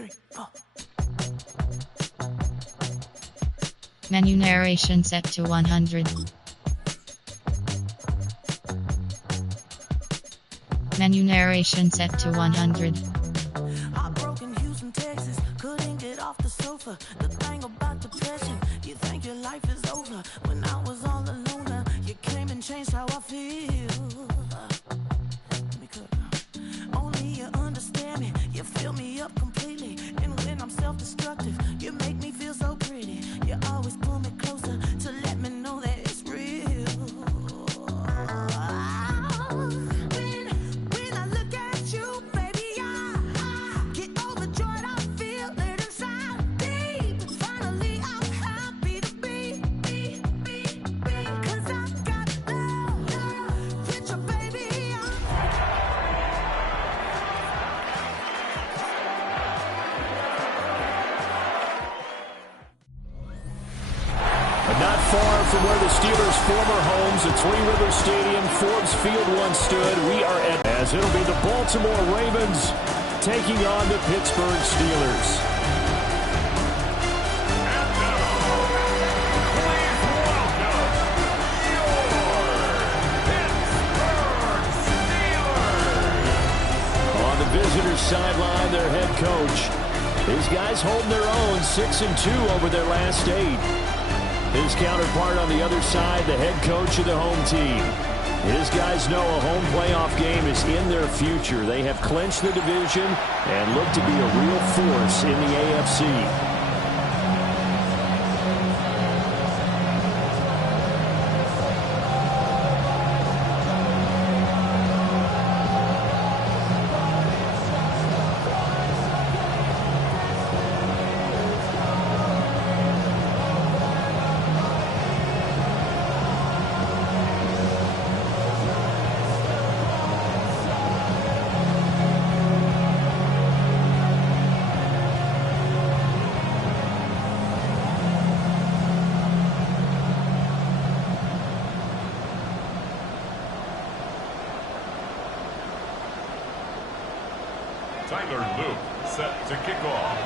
3, 4. Menu narration set to 100. Menu narration set to 100. Heartbroken Houston, Texas, couldn't get off the sofa. The thing about depression, you think your life is over. When I was all alone, you came and changed how I feel. Let me cook. Only you understand me, you fill me up completely. And when I'm self-destructive, you make me feel so pretty. You always pull me closer to let me know that it's real. When I look at you, baby, I get overjoyed. I feel it inside deep. Finally, I'm happy to be. 'Cause I got love with your baby. Not far from where the Steelers' former homes at Three Rivers Stadium, Forbes Field once stood, we are at, as it'll be the Baltimore Ravens taking on the Pittsburgh Steelers. And now, please welcome your Pittsburgh Steelers. On the visitors' sideline, their head coach. These guys hold their own, 6-2 over their last 8. His counterpart on the other side, the head coach of the home team. His guys know a home playoff game is in their future. They have clinched the division and look to be a real force in the AFC. Tyler Luke set to kick off.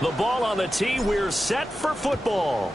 The ball on the tee. We're set for football.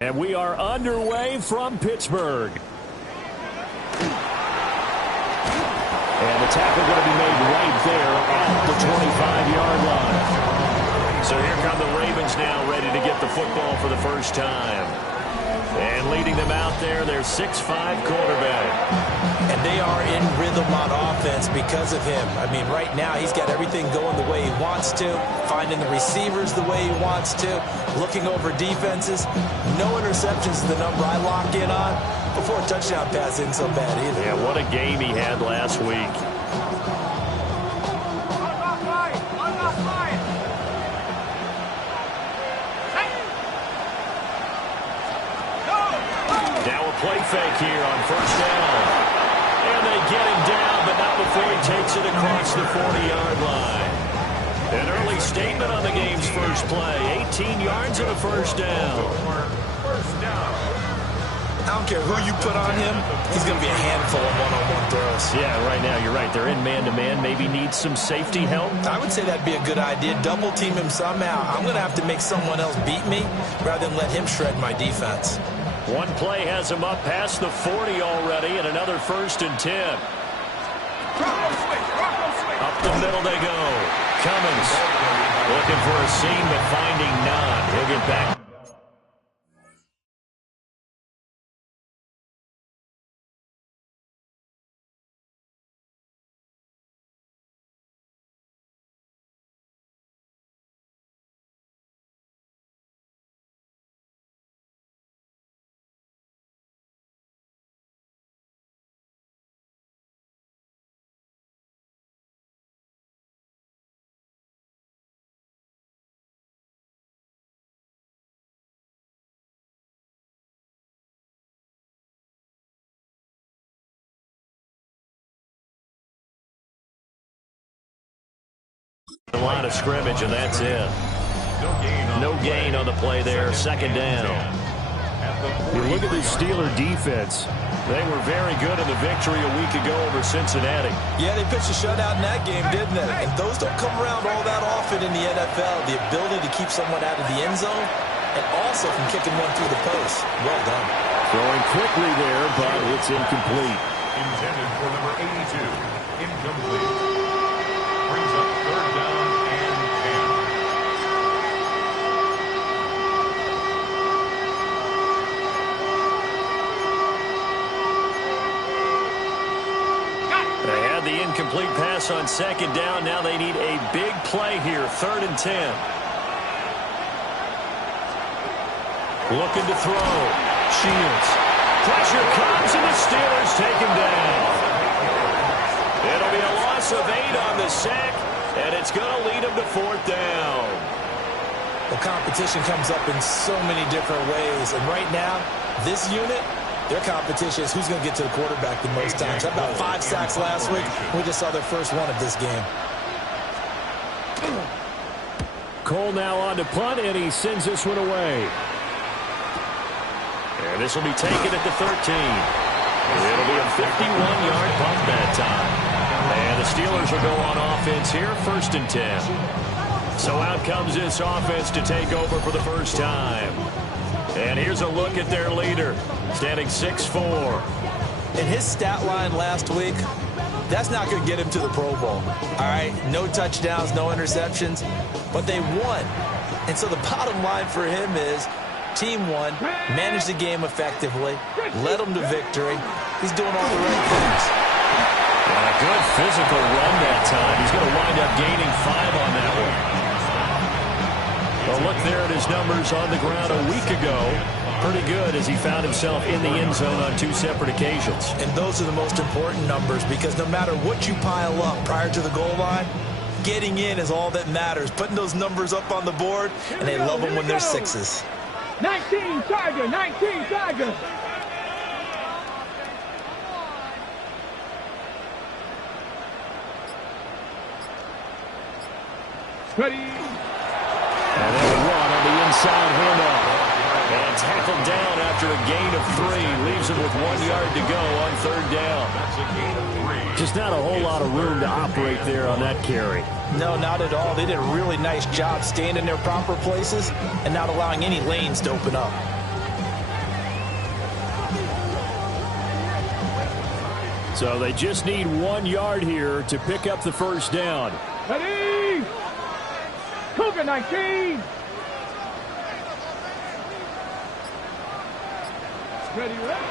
And we are underway from Pittsburgh. And the tackle going to be made right there at the 25-yard line. So here come the Ravens now, ready to get the football for the first time. And leading them out there, their 6'5" quarterback. And they are in rhythm on offense because of him. I mean, right now he's got everything going the way he wants to, finding the receivers the way he wants to, looking over defenses. No interceptions is the number I lock in on. Before a touchdown pass isn't so bad either. Yeah, what a game he had last week. Play fake here on first down. And they get him down, but not before he takes it across the 40-yard line. An early statement on the game's first play. 18 yards and a first down. I don't care who you put on him, he's going to be a handful of one-on-one throws. post. Yeah, right now you're right. They're in man-to-man. Maybe needs some safety help. I would say that'd be a good idea. Double team him somehow. I'm going to have to make someone else beat me rather than let him shred my defense. One play has him up past the 40 already, and another 1st and 10. Up the middle they go. Cummins looking for a seam, but finding none. He'll get back. The line of scrimmage, and that's it. No gain on the play there. 2nd down. You look at the Steeler defense. They were very good in the victory a week ago over Cincinnati. Yeah, they pitched a shutout in that game, didn't they? And those don't come around all that often in the NFL. The ability to keep someone out of the end zone and also from kicking one through the post. Well done. Throwing quickly there, but it's incomplete. Intended for number 82. Incomplete. Brings up 3rd down and 10. They had the incomplete pass on 2nd down. Now they need a big play here. 3rd and 10. Looking to throw. Shields. Pressure comes, and the Steelers take him down. It'll be a loss of 8 on the sack, and it's going to lead them to 4th down. Well, competition comes up in so many different ways, and right now, this unit, their competition is who's going to get to the quarterback the most times. How about 5 sacks last week? We just saw their first one of this game. Cole now on to punt, and he sends this one away. And this will be taken at the 13. It'll be a 51-yard punt that time. And the Steelers will go on offense here, 1st and 10. So out comes this offense to take over for the first time. And here's a look at their leader, standing 6'4". In his stat line last week, that's not going to get him to the Pro Bowl. All right, no touchdowns, no interceptions, but they won. And so the bottom line for him is team won, managed the game effectively, led them to victory. He's doing all the right things. And a good physical run that time. He's going to wind up gaining 5 on that one. Well, look there at his numbers on the ground a week ago. Pretty good as he found himself in the end zone on 2 separate occasions. And those are the most important numbers because no matter what you pile up prior to the goal line, getting in is all that matters. Putting those numbers up on the board, and they love them when they're 6s. 19 Tiger, 19 Tiger. Ready. And then a run on the inside handoff. And tackled down after a gain of 3. Leaves him with 1 yard to go on 3rd down. That's a gain of 3. Just not a whole lot of room to operate there on that carry. No, not at all. They did a really nice job staying in their proper places and not allowing any lanes to open up. So they just need 1 yard here to pick up the first down. Ready. Cougar 19. Ready, ready.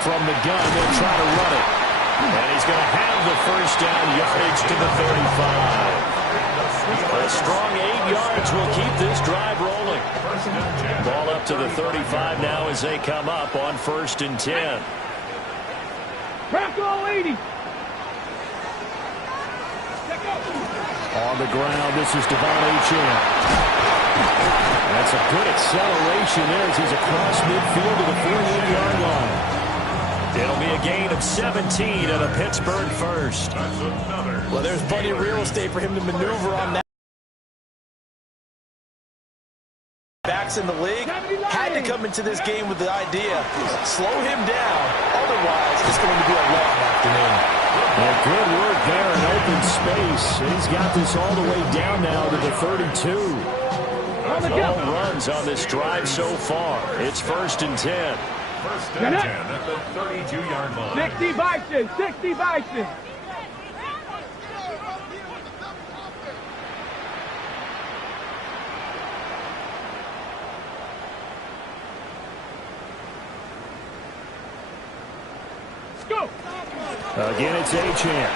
From the gun, they'll try to run it. And he's going to have the first down, yardage to the 35. A strong 8 yards will keep this drive rolling. Ball up to the 35 now as they come up on 1st and 10. Crack all 80. On the ground, this is Devon Achane. That's a good acceleration there as he's across midfield to the 48-yard line. It'll be a gain of 17 and a Pittsburgh first. Well, there's plenty of real estate for him to maneuver on that. Backs in the league had to come into this game with the idea, slow him down. Otherwise, it's going to be a long one. afternoon. Yeah, good work there in open space. He's got this all the way down now to the 32. All runs on this drive so far. It's 1st and 10. First and 10 at the 32-yard line. 60 Bison, 60 Bison. Go. Again, it's Achane.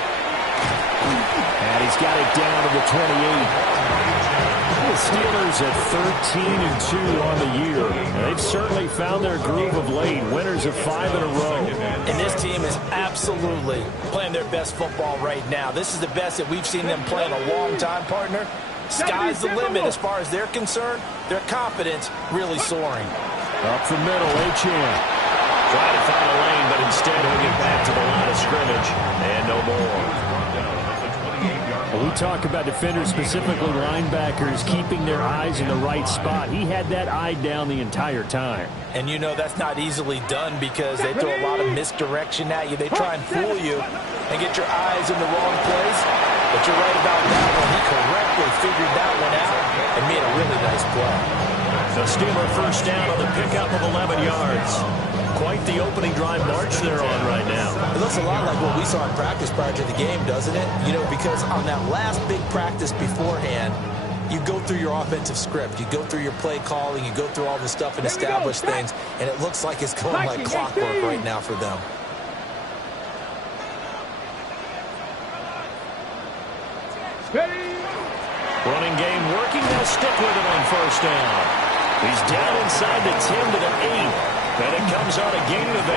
And he's got it down to the 28. The Steelers at 13-2 on the year. They've certainly found their groove of late. Winners of 5 in a row. And this team is absolutely playing their best football right now. This is the best that we've seen them play in a long time, partner. Sky's the limit as far as they're concerned. Their confidence really soaring. Up the middle, Achane. Trying to find a lane, but instead he'll get back to the line of scrimmage. And no more. We talk about defenders, specifically linebackers, keeping their eyes in the right spot. He had that eye down the entire time. And you know that's not easily done because they throw a lot of misdirection at you. They try and fool you and get your eyes in the wrong place. But you're right about that one. He correctly figured that one out and made a really nice play. The Steeler first down on the pickup of 11 yards. Quite the opening drive march they're on right now. It looks a lot like what we saw in practice prior to the game, doesn't it? You know, because on that last big practice beforehand, you go through your offensive script. You go through your play calling. You go through all the stuff and establish things. And it looks like it's going like clockwork right now for them. Running game working. They'll stick with it on first down. He's down inside the 10 to the 8. And it comes out a gain of 8.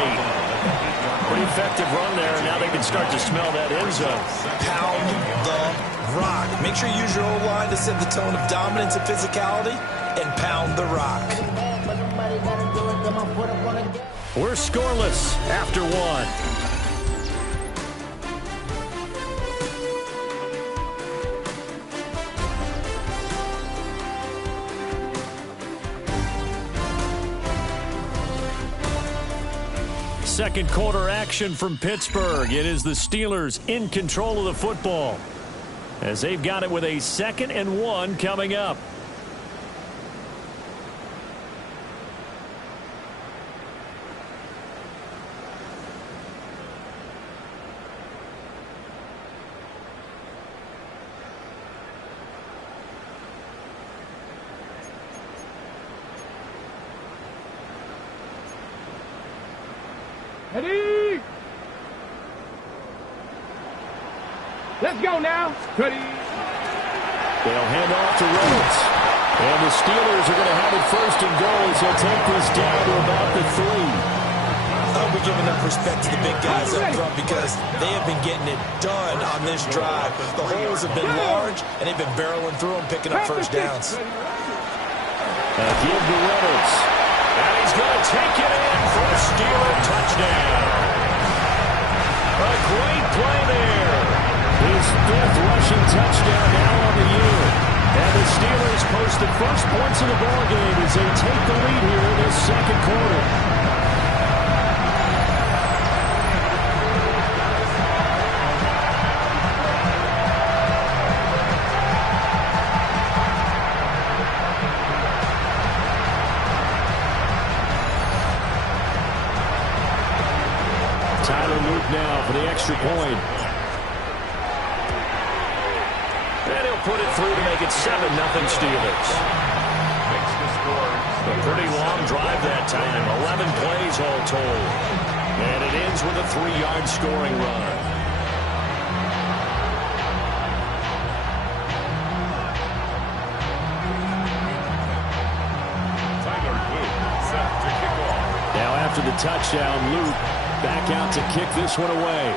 Pretty effective run there, and now they can start to smell that end zone. Pound the rock. Make sure you use your own line to set the tone of dominance and physicality, and pound the rock. We're scoreless after 1. Second quarter action from Pittsburgh. It is the Steelers in control of the football as they've got it with a 2nd and 1 coming up. Ready? Let's go now. Ready? They'll hand off to Reynolds. And the Steelers are going to have it 1st and goal as they'll take this down to about the 3. I'll be giving them respect to the big guys up front because they have been getting it done on this drive. The holes have been large, and they've been barreling through them, picking up first downs. Give to Reynolds. And he's going to take it in for a Steeler touchdown. A great play there. His 5th rushing touchdown now on the year. And the Steelers post the first points of the ballgame as they take the lead here in this 2nd quarter. Now for the extra point. And he'll put it through to make it 7-0 Steelers. Makes the score. A pretty long drive that time. 11 plays all told. And it ends with a 3-yard scoring run. Tyler Luke set to kick off. Now after the touchdown, Luke back out to kick this one away.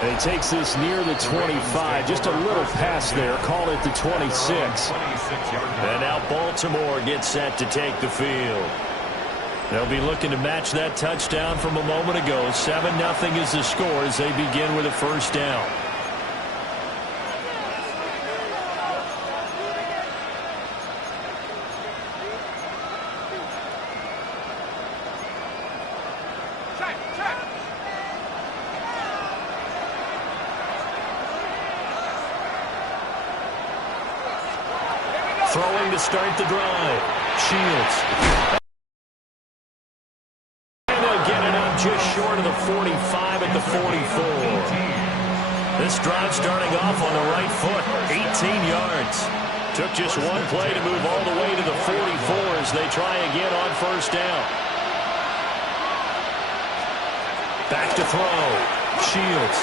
And he takes this near the 25. Just a little pass there. Call it the 26. And now Baltimore gets set to take the field. They'll be looking to match that touchdown from a moment ago. 7-0 is the score as they begin with a first down. Throwing to start the drive. Shields. And they'll get it up just short of the 45 at the 44. This drive starting off on the right foot. 18 yards. Took just one play to move all the way to the 44 as they try again on first down. Back to throw. Shields.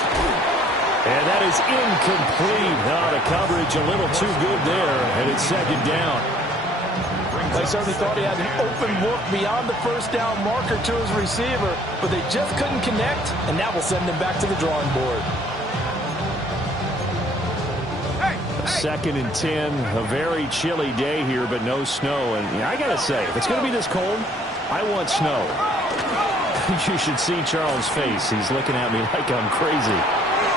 And that is incomplete. No, the coverage a little too good there, and it's second down. They certainly thought he had an open look beyond the first down marker to his receiver, but they just couldn't connect, and that will send them back to the drawing board. Second and 10, a very chilly day here, but no snow. And I got to say, if it's going to be this cold, I want snow. You should see Charles' face. He's looking at me like I'm crazy.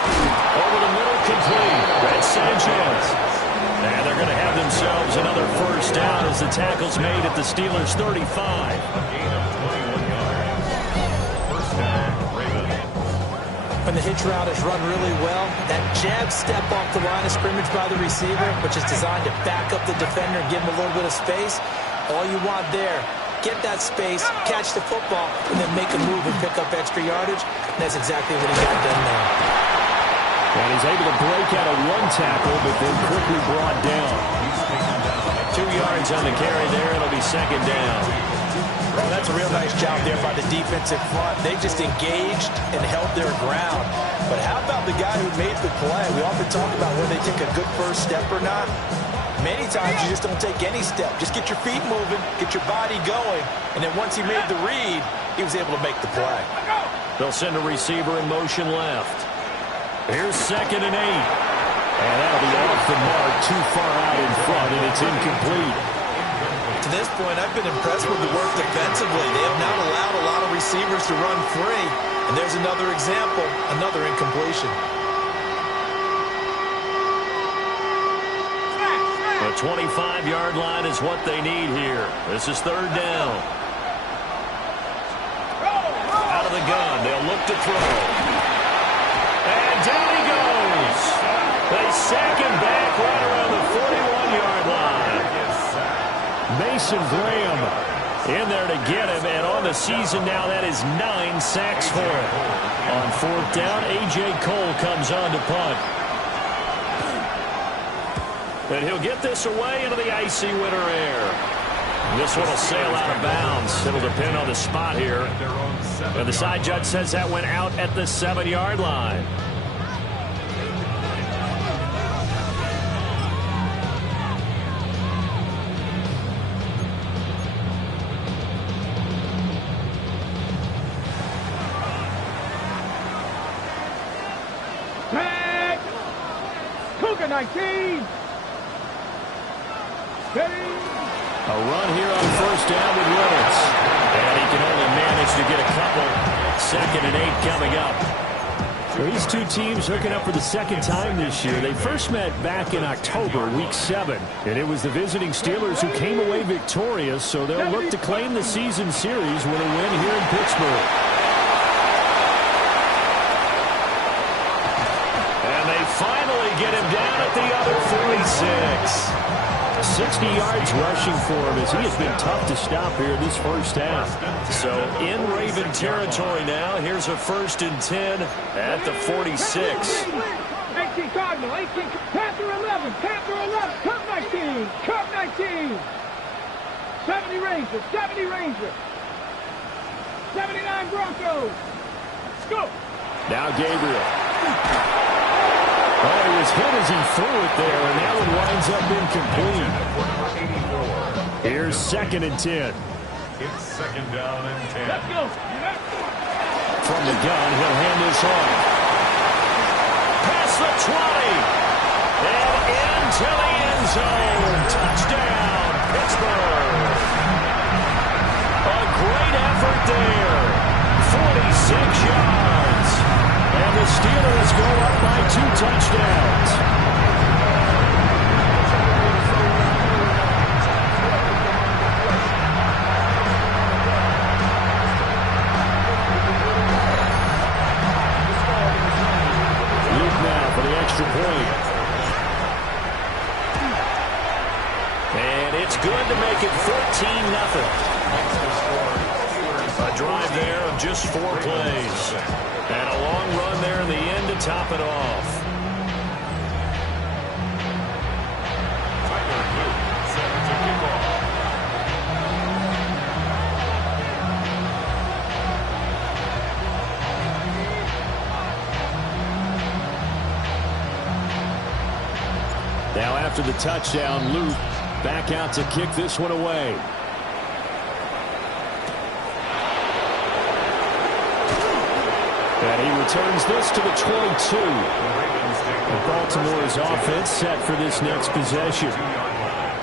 Over the middle, complete. That's Sanchez. And they're going to have themselves another first down as the tackle's made at the Steelers' 35. When the hitch route is run really well, that jab step off the line of scrimmage by the receiver, which is designed to back up the defender and give him a little bit of space, all you want there, get that space, catch the football, and then make a move and pick up extra yardage. And that's exactly what he got done there. And he's able to break out of one tackle, but then quickly brought down. 2 yards on the carry there. It'll be second down. Well, that's a real nice job there by the defensive front. They just engaged and held their ground. But how about the guy who made the play? We often talk about whether they take a good first step or not. Many times you just don't take any step. Just get your feet moving, get your body going, and then once he made the read, he was able to make the play. They'll send a receiver in motion left. Here's second and 8. And that'll be off the mark, too far out in front, and it's incomplete. To this point, I've been impressed with the work defensively. They have not allowed a lot of receivers to run free. And there's another example, another incompletion. The 25-yard line is what they need here. This is third down. Out of the gun, they'll look to throw. And down he goes. They sack him back right around the 41-yard line. Mason Graham in there to get him, and on the season now, that is 9 sacks for him. On fourth down, A.J. Cole comes on to punt. And he'll get this away into the icy winter air. This one will sail out of bounds. It'll depend on the spot here. And the side judge says that went out at the 7-yard line. Tag! Cougar 19! A run here on first down with Reynolds. And he can only manage to get a couple. Second and 8 coming up. Well, these two teams hooking up for the second time this year. They first met back in October, week 7. And it was the visiting Steelers who came away victorious, so they'll look to claim the season series with a win here in Pittsburgh. And they finally get him down at the other 46. 60 yards rushing for him as he has been tough to stop here this first half. So in Raven territory now. Here's a 1st and 10 at the 46. 18 Cardinal, 18 Panther 11, Panther 11, Cup 19, Cup 19. 70 Rangers, 70 Rangers. 79 Broncos. Go. Now Gabriel. Oh, he was hit as he threw it there, and that one winds up incomplete. Here's 2nd and 10. It's second down and 10. Let's go. From the gun, he'll hand this off. Past the 20. And into the end zone. Touchdown, Pittsburgh. A great effort there. 46 yards. And the Steelers go up by 2 touchdowns. Luke now for the extra point. good to make it 14-0. A drive there of just 4 plays. And a long run there in the end to top it off. Now after the touchdown, Luke back out to kick this one away. And he returns this to the 22. And Baltimore's offense set for this next possession.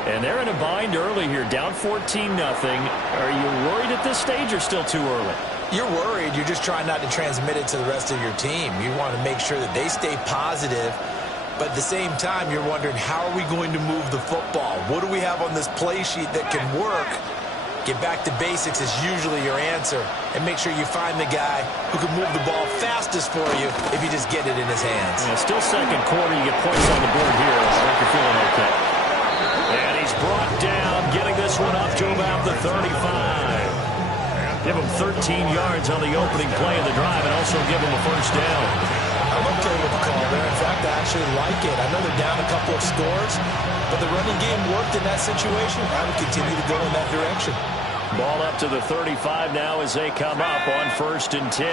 And they're in a bind early here, down 14-0. Are you worried at this stage or still too early? You're worried. You're just trying not to transmit it to the rest of your team. You want to make sure that they stay positive. But at the same time, you're wondering, how are we going to move the football? What do we have on this play sheet that can work? Get back to basics is usually your answer. And make sure you find the guy who can move the ball fastest for you if you just get it in his hands. Yeah, still second quarter. You get points on the board here. I think you're feeling okay. And he's brought down, getting this one up to about the 35. Give him 13 yards on the opening play of the drive and also give him a first down. I'm okay with the call there. In fact, I actually like it. I know they're down a couple of scores, but the running game worked in that situation. I would continue to go in that direction. Ball up to the 35 now as they come up on 1st and 10.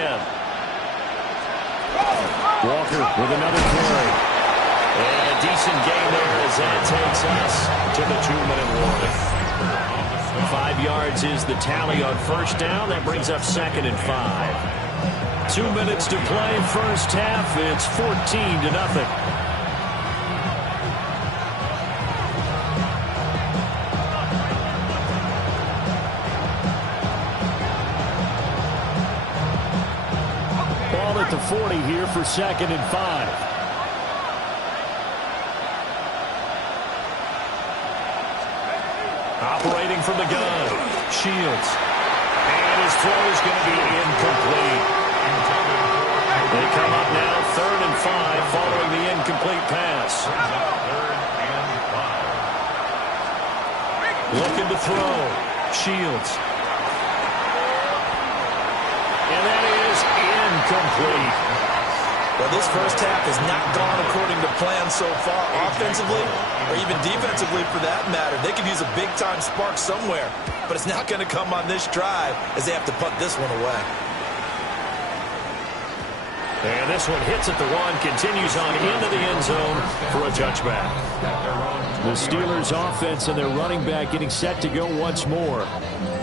Walker with another carry. And a decent gain there as that takes us to the 2-minute warning. 5 yards is the tally on first down. That brings up 2nd and 5. 2 minutes to play, first half. It's 14-0. Ball at the 40 here for 2nd and 5. Operating from the gun, Shields. And his throw is going to be incomplete. They come up now 3rd and 5 following the incomplete pass. Looking to throw. Shields. And that is incomplete. Well, this first half has not gone according to plan so far, offensively or even defensively for that matter. They could use a big-time spark somewhere, but it's not going to come on this drive as they have to punt this one away. And this one hits at the 1, continues on into the end zone for a touchback. The Steelers' offense and their running back getting set to go once more.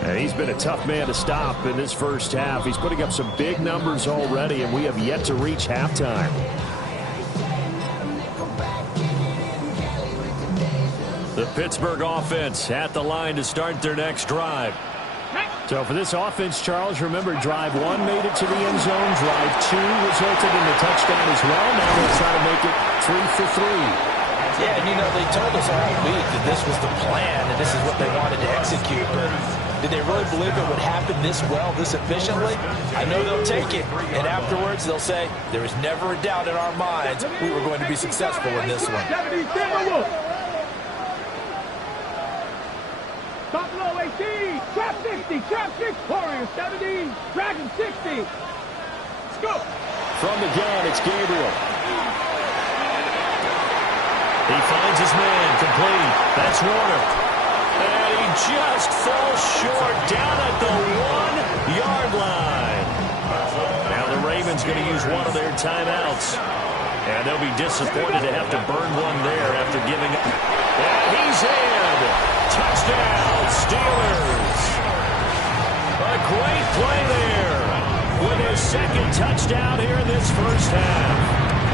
And he's been a tough man to stop in this first half. He's putting up some big numbers already, and we have yet to reach halftime. The Pittsburgh offense at the line to start their next drive. So for this offense, Charles, remember, drive 1 made it to the end zone. Drive 2 resulted in the touchdown as well. Now they'll try to make it 3 for 3. Yeah, and you know, they told us all week that this was the plan and this is what they wanted to execute. But did they really believe it would happen this well, this efficiently? I know they'll take it. And afterwards, they'll say, there was never a doubt in our minds we were going to be successful in this one. Buffalo 18, trap 60, trap 6, Warriors 70, Dragon 60. Let's go. From the gun, it's Gabriel. He finds his man, complete. That's Warner. And he just falls short down at the 1-yard line. Now the Ravens going to use one of their timeouts. And they'll be disappointed to have to burn one there after giving up. And he's in. Touchdown, Steelers. A great play there with his second touchdown here in this first half.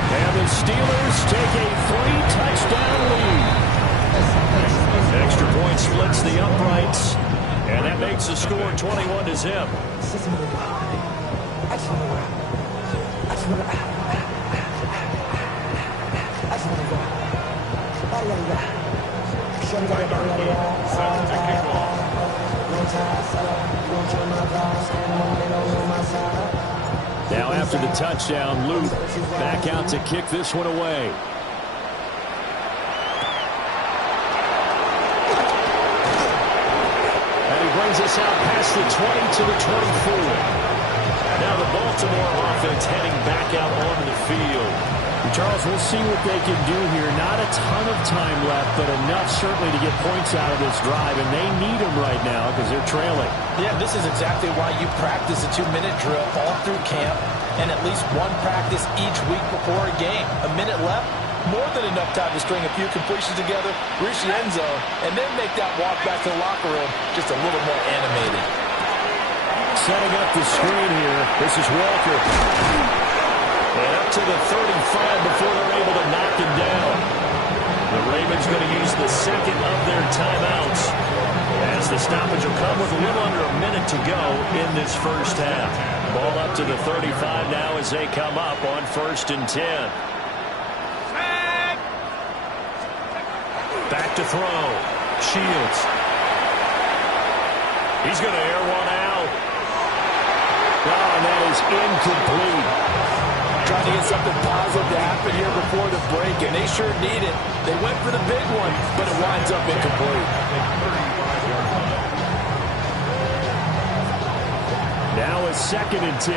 And the Steelers take a 3-touchdown lead. Extra point splits the uprights. And that makes the score 21-0. Now after the touchdown, Luke back out to kick this one away. sends us out past the 20 to the 24. Now the Baltimore offense heading back out onto the field. Charles, we'll see what they can do here. Not a ton of time left, but enough certainly to get points out of this drive, and they need them right now because they're trailing. Yeah, this is exactly why you practice a 2-minute drill all through camp and at least one practice each week before a game. A minute left, more than enough time to string a few completions together, reach the end zone, and then make that walk back to the locker room just a little more animated. Setting up the screen here. This is Walker. And up to the 35 before they're able to knock him down. The Ravens going to use the second of their timeouts, as the stoppage will come with a little under a minute to go in this first half. Ball up to the 35 now as they come up on 1st and 10. Back to throw. Shields. He's going to air one out. Oh, and that is incomplete. Trying to get something positive to happen here before the break, and they sure need it. They went for the big one, but it winds up incomplete. Now it's 2nd and 10.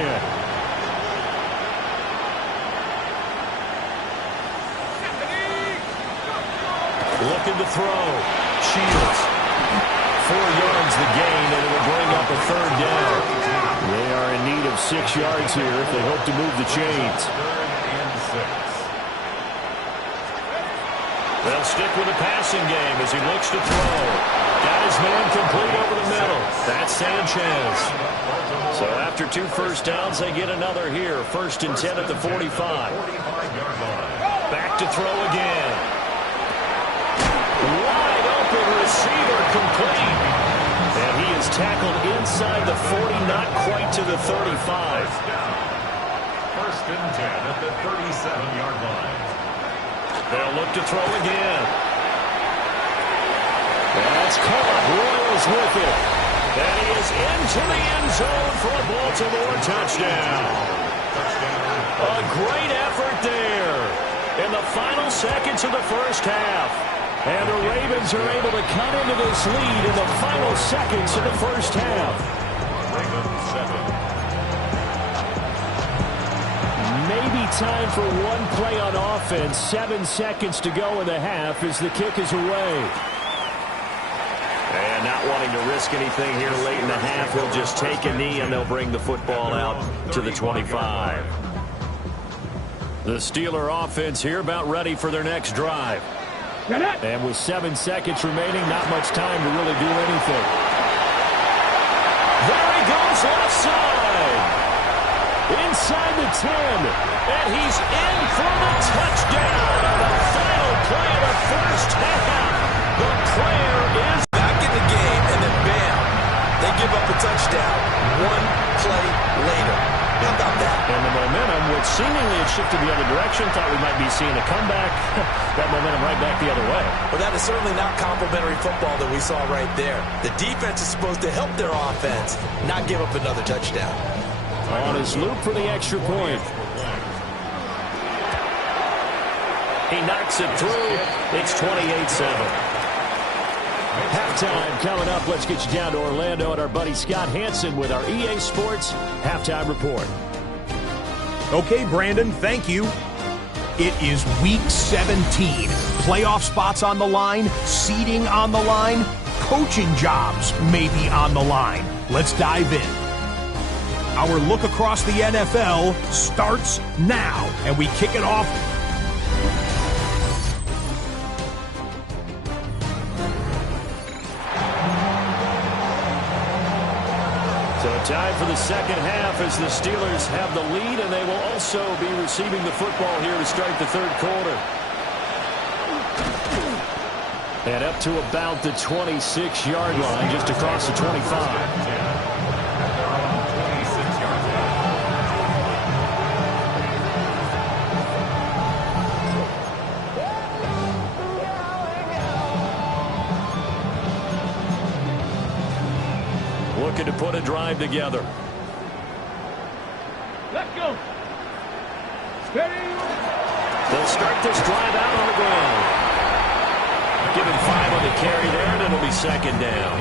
Looking to throw. Shields. 4 yards the gain, and it will bring up a 3rd down. They are in need of 6 yards here if they hope to move the chains. 3rd and 6. They'll stick with the passing game as he looks to throw. Got his man complete over the middle. That's Sanchez. So after 2 first downs, they get another here. 1st and 10 at the 45. Back to throw again. Wide open receiver complete. And he is tackled inside the 40, not quite to the 35. 1st and 10 at the 37-yard line. They'll look to throw again. That's caught. Royals with it. And he is into the end zone for a Baltimore touchdown. A great effort there in the final seconds of the first half. And the Ravens are able to cut into this lead in the final seconds of the first half. Ravens 7. Maybe time for one play on offense. 7 seconds to go in the half as the kick is away. And not wanting to risk anything here late in the half, he'll just take a knee and they'll bring the football out to the 25. The Steeler offense here about ready for their next drive. And with 7 seconds remaining, not much time to really do anything. There he goes left side. Inside the 10. And he's in for the touchdown on the final play of the first half. The player is back in the game, and then bam, they give up a touchdown 1 play later. How about that? And the momentum, which seemingly had shifted the other direction, thought we might be seeing a comeback. That momentum right back the other way. Well, that is certainly not complimentary football that we saw right there. The defense is supposed to help their offense, not give up another touchdown. On his loop for the extra point. He knocks it through. It's 28-7. Halftime coming up. Let's get you down to Orlando and our buddy Scott Hansen with our EA Sports Halftime Report. Okay, Brandon, thank you. It is Week 17. Playoff spots on the line, seeding on the line, coaching jobs may be on the line. Let's dive in. Our look across the NFL starts now, and we kick it off. Time for the second half as the Steelers have the lead, and they will also be receiving the football here to start the third quarter. And up to about the 26-yard line, just across the 25. Looking to put a drive together. Let's go. Steady. They'll start this drive out on the ground. Give him 5 on the carry there, and it'll be second down.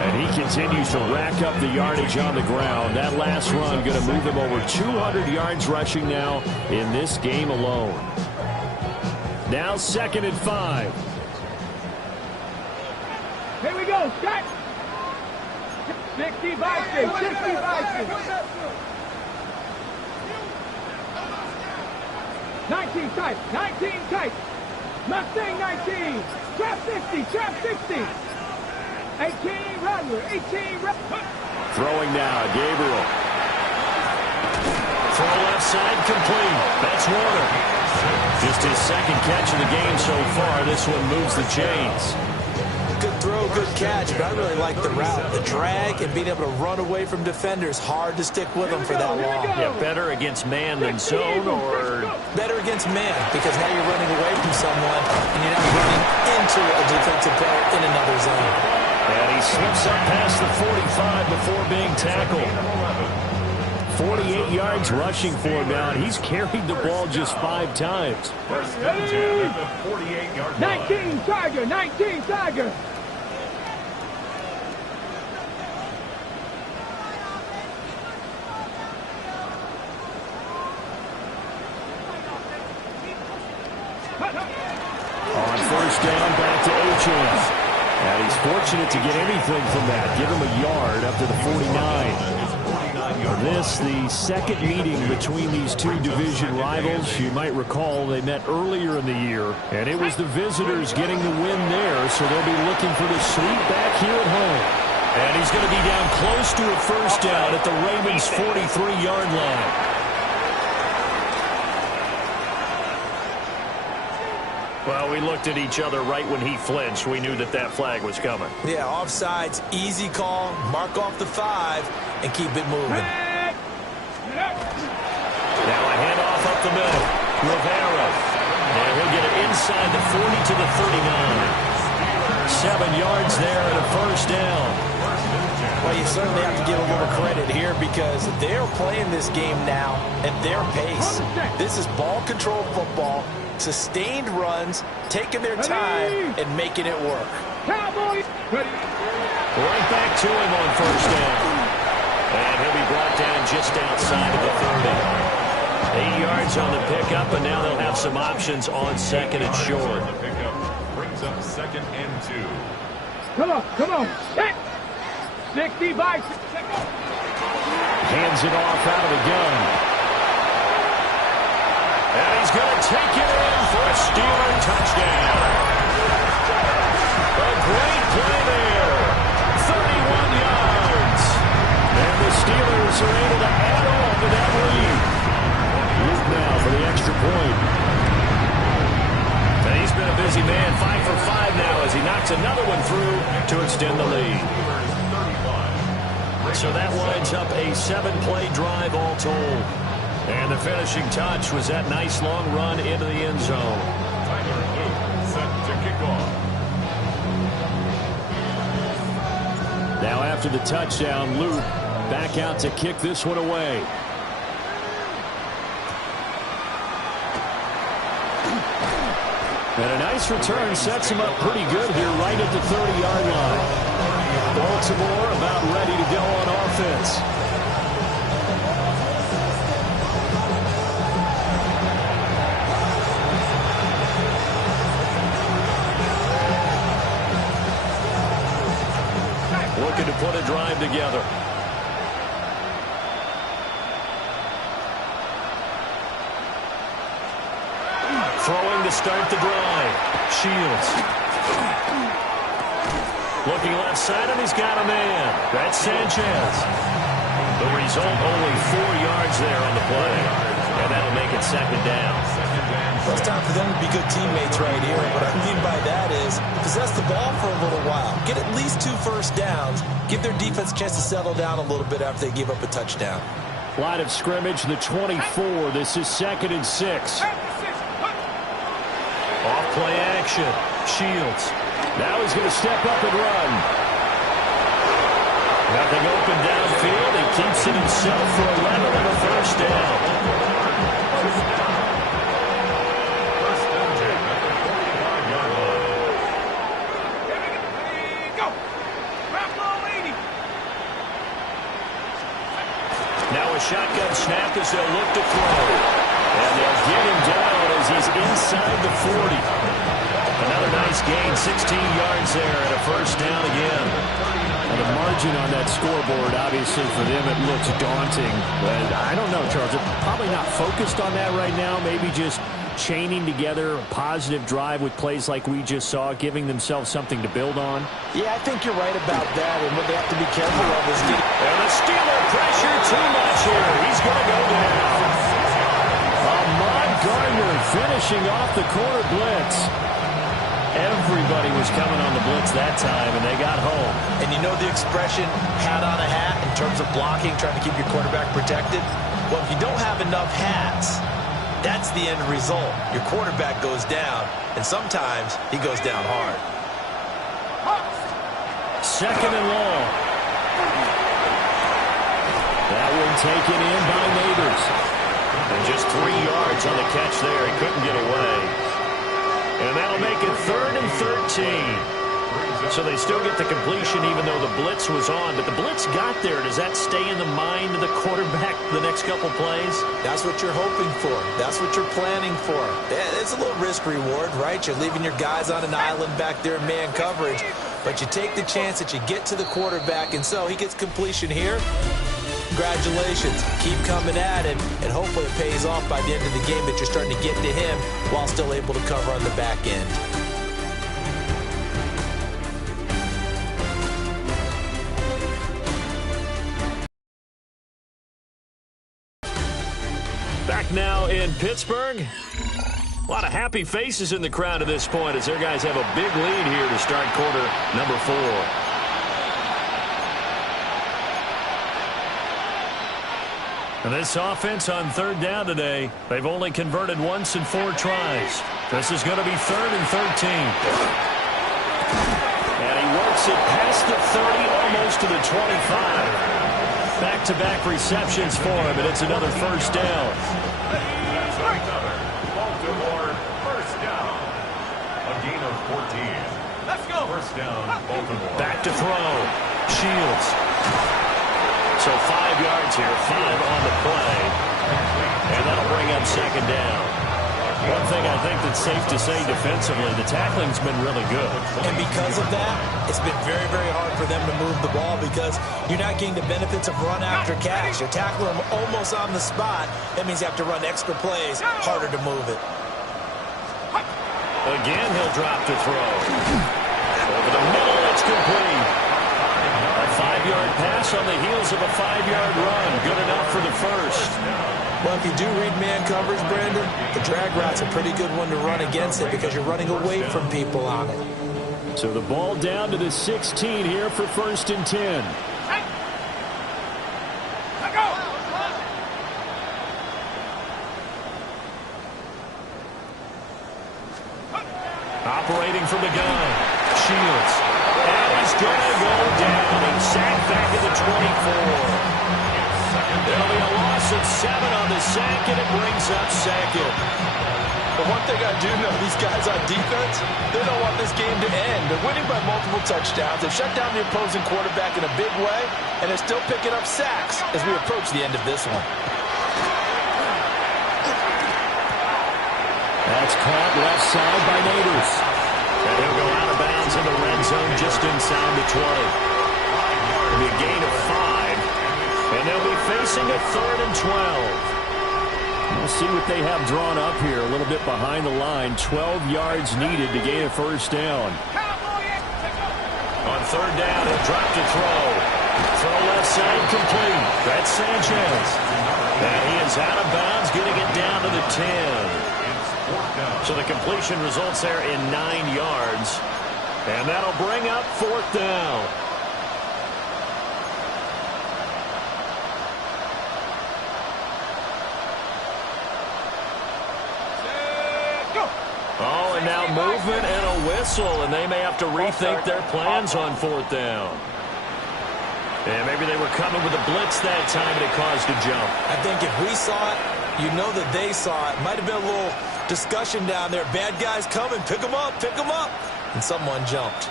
And he continues to rack up the yardage on the ground. That last run going to move him over 200 yards rushing now in this game alone. Now 2nd and 5. Here we go, Scott. 60 Vikings, 60 Vikings. 19 tight, 19 tight. Mustang 19. Trap 60, trap 60. 18 Rattler, 18 Rattler. Throwing now, Gabriel. Throw left side complete. That's Warner. Just his second catch of the game so far. This one moves the chains. Good throw, good catch, but I really like the route. The drag and being able to run away from defenders, hard to stick with them for that long. Yeah, better against man than zone, or better against man, because now you're running away from someone and you're not running into a defensive player in another zone. And he slips up past the 45 before being tackled. 48 yards rushing for him now, and he's carried the ball just 5 times. 19 Tiger, 19 Tiger. On first down, back to Achane. And he's fortunate to get anything from that. Give him a yard up to the 49. This, the second meeting between these two division rivals. You might recall they met earlier in the year, and it was the visitors getting the win there, so they'll be looking for the sweep back here at home. And he's going to be down close to a first down at the Ravens' 43-yard line. Well, we looked at each other right when he flinched. We knew that that flag was coming. Yeah, offsides, easy call, mark off the 5, and keep it moving. Now a handoff up the middle. Rivera. And he'll get it inside the 40 to the 39. 7 yards there and a first down. Well, you certainly have to give a little credit here because they're playing this game now at their pace. This is ball control football, sustained runs, taking their time and making it work. Cowboys. Right back to him on first down. And he'll be brought down just outside of the 30. 8 yards on the pickup, and now they'll have some options on second and short. Brings up 2nd and 2. Come on, come on. 60 by 6. Hands it off out of the gun. And he's going to take it in for a Steeler touchdown. A great play there. 31 yards. And the Steelers are able to add on to that lead. Luke now for the extra point. And he's been a busy man, 5 for 5 now as he knocks another one through to extend the lead. So that winds up a 7-play drive all told. And the finishing touch was that nice long run into the end zone. Tyler Luke set to kick off. Now after the touchdown, Luke back out to kick this one away. And a nice return sets him up pretty good here right at the 30-yard line. Baltimore about ready to go on offense. Looking to put a drive together. Throwing to start the drive. Shields. Looking left side, and he's got a man. That's Sanchez. The result, only 4 yards there on the play. And that'll make it second down. Well, it's time for them to be good teammates right here. What I mean by that is possess the ball for a little while. Get at least 2 first downs. Give their defense a chance to settle down a little bit after they give up a touchdown. Line of scrimmage, the 24. This is 2nd and 6. Off play action. Shields. Now he's going to step up and run. Nothing open downfield. He keeps it himself for 11 and a first down. shotgun snap as they'll look to throw. And they'll get him down as he's inside the 40. Another nice gain, 16 yards there and a first down again. And the margin on that scoreboard, obviously, for them, it looks daunting. But I don't know, Charles. They're probably not focused on that right now. Maybe just chaining together a positive drive with plays like we just saw, giving themselves something to build on. Yeah, I think you're right about that. And what they have to be careful of is getting... And the Steeler pressure too much here. He's going to go down. Ahmad Gardner finishing off the corner blitz. Everybody was coming on the blitz that time, and they got home. And you know the expression, hat on a hat, in terms of blocking, trying to keep your quarterback protected? Well, if you don't have enough hats, that's the end result. Your quarterback goes down, and sometimes he goes down hard. Second and long. That one taken in by Neighbors. And just 3 yards on the catch there. He couldn't get away. And that'll make it 3rd and 13. So they still get the completion even though the blitz was on. But the blitz got there. Does that stay in the mind of the quarterback the next couple plays? That's what you're hoping for. That's what you're planning for. It's a little risk-reward, right? You're leaving your guys on an island back there in man coverage. But you take the chance that you get to the quarterback, and so he gets completion here. Congratulations. Keep coming at him, and hopefully it pays off by the end of the game that you're starting to get to him while still able to cover on the back end. Back now in Pittsburgh. A lot of happy faces in the crowd at this point as their guys have a big lead here to start quarter number 4. And this offense on 3rd down today, they've only converted once in 4 tries. This is going to be 3rd and 13. And he works it past the 30, almost to the 25. Back-to-back receptions for him, and it's another first down. Baltimore, first down. A gain of 14. Let's go. First down, Baltimore. Back to throw. Shields. So 5 yards here, 5 on the play. And that'll bring up second down. One thing I think that's safe to say defensively, the tackling's been really good. And because of that, it's been very, very hard for them to move the ball because you're not getting the benefits of run after catch. You're tackling them almost on the spot. That means you have to run extra plays, harder to move it. Again, he'll drop to throw. Over the middle, it's complete. A 5-yard pass on the heels of a 5-yard run. Good enough for the first. Well, if you do read man coverage, Brandon, the drag route's a pretty good one to run against it because you're running away from people on it. So the ball down to the 16 here for 1st and 10. Operating from the gun. Shields. And he's going to go down and sacked back at the 24. There'll be a loss of 7 on the sack, and it brings up Sackett. But one thing I do know, these guys on defense, they don't want this game to end. They're winning by multiple touchdowns. They've shut down the opposing quarterback in a big way, and they're still picking up sacks as we approach the end of this one. That's caught left side by Neighbors. And he'll go out of bounds in the red zone just inside the 20. It'll be a gain of 5. And they'll be facing a 3rd and 12. We'll see what they have drawn up here. A little bit behind the line. 12 yards needed to gain a first down. On 3rd down, he'll drop to throw. Throw left side complete. That's Sanchez. And he is out of bounds, getting it down to the 10. So the completion results there in 9 yards. And that'll bring up 4th down. Oh, and now movement and a whistle, and they may have to rethink their plans on 4th down. And maybe they were coming with a blitz that time, and it caused a jump. I think if we saw it, you know that they saw it. Might have been a little discussion down there. Bad guys coming. Pick them up. Pick them up. And someone jumped.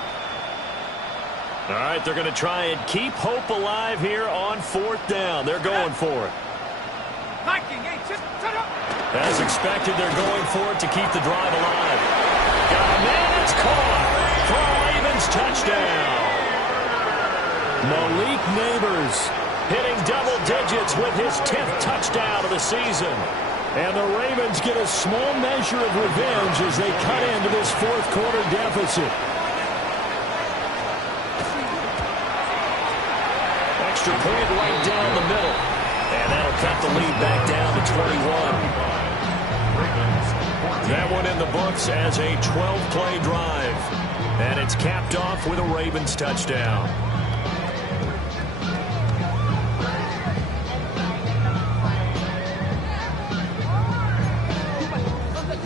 All right, they're going to try and keep hope alive here on 4th down. They're going for it. As expected, they're going for it to keep the drive alive. Got a man, it's caught for a Ravens touchdown. Malik Neighbors hitting double digits with his 10th touchdown of the season. And the Ravens get a small measure of revenge as they cut into this fourth quarter deficit. Extra point right down the middle. And that'll cut the lead back down to 21. That one in the books as a 12-play drive. And it's capped off with a Ravens touchdown.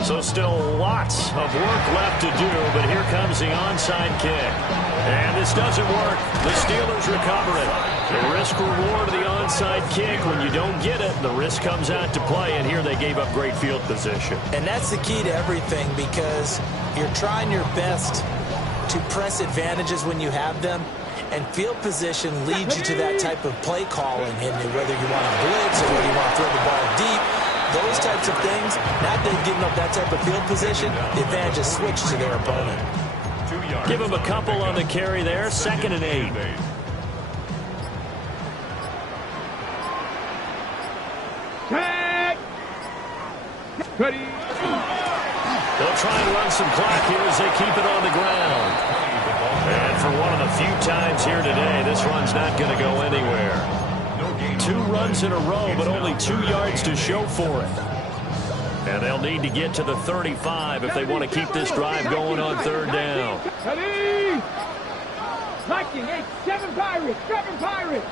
So still lots of work left to do, but here comes the onside kick. And this doesn't work. The Steelers recover it. The risk-reward of the onside kick, when you don't get it, the risk comes out to play, and here they gave up great field position. And that's the key to everything, because you're trying your best to press advantages when you have them, and field position leads you to that type of play calling, and whether you want to blitz or whether you want to throw the ball deep, those types of things, now they've given up that type of field position, the advantage is switched to their opponent. Give them a couple on the carry there, 2nd and 8. Ready. They'll try and run some clock here as they keep it on the ground. And for one of the few times here today, this run's not going to go anywhere. 2 runs in a row, but only 2 yards to show for it. And they'll need to get to the 35 if they want to keep this drive going on 3rd down. Ready. Viking, 7 Pirates, 7 Pirates.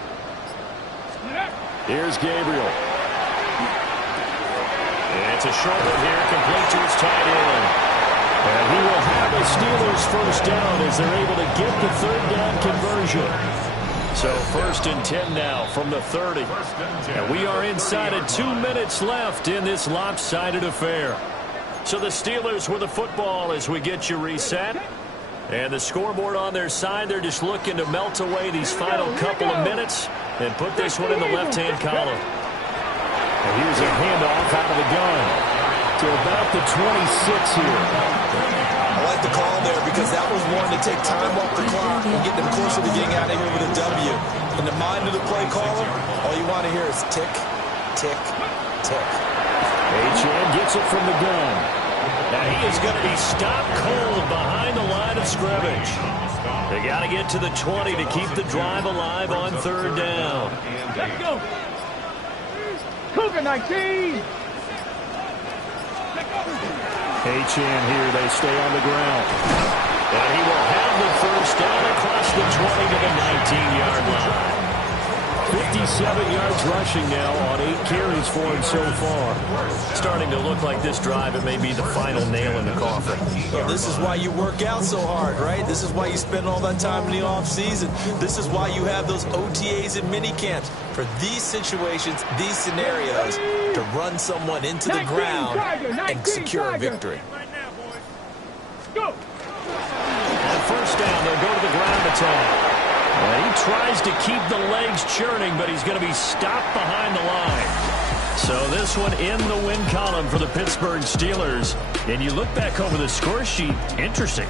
Here's Gabriel. And it's a short one here, complete to his tight end. And he will have the Steelers first down as they're able to get the 3rd down conversion. So 1st and 10 now from the 30. And we are inside of 2 minutes left in this lopsided affair. So the Steelers with the football as we get you reset. And the scoreboard on their side, they're just looking to melt away these final couple of minutes and put this one in the left-hand column. And here's a handoff out of the gun to about the 26 here. I like the call there because that was one to take time off the clock and get them closer to getting out of here with a W. In the mind of the play caller, all you want to hear is tick, tick, tick. Achane gets it from the gun. Now he is going to be stopped cold behind the line of scrimmage. They got to get to the 20 to keep the drive alive on 3rd down. Let's go. Cougar 19. Achane here, they stay on the ground. And he will have the first down across the 20 to the 19-yard line. 57 yards rushing now on 8 carries for him so far. Starting to look like this drive, it may be the final nail in the coffin. Well, this is why you work out so hard, right? This is why you spend all that time in the offseason. This is why you have those OTAs and mini camps. For these situations, these scenarios, to run someone into the ground and secure a victory. Go. On 1st down, they'll go to the ground attack. He tries to keep the legs churning, but he's going to be stopped behind the line. So this one in the win column for the Pittsburgh Steelers. And you look back over the score sheet, interesting.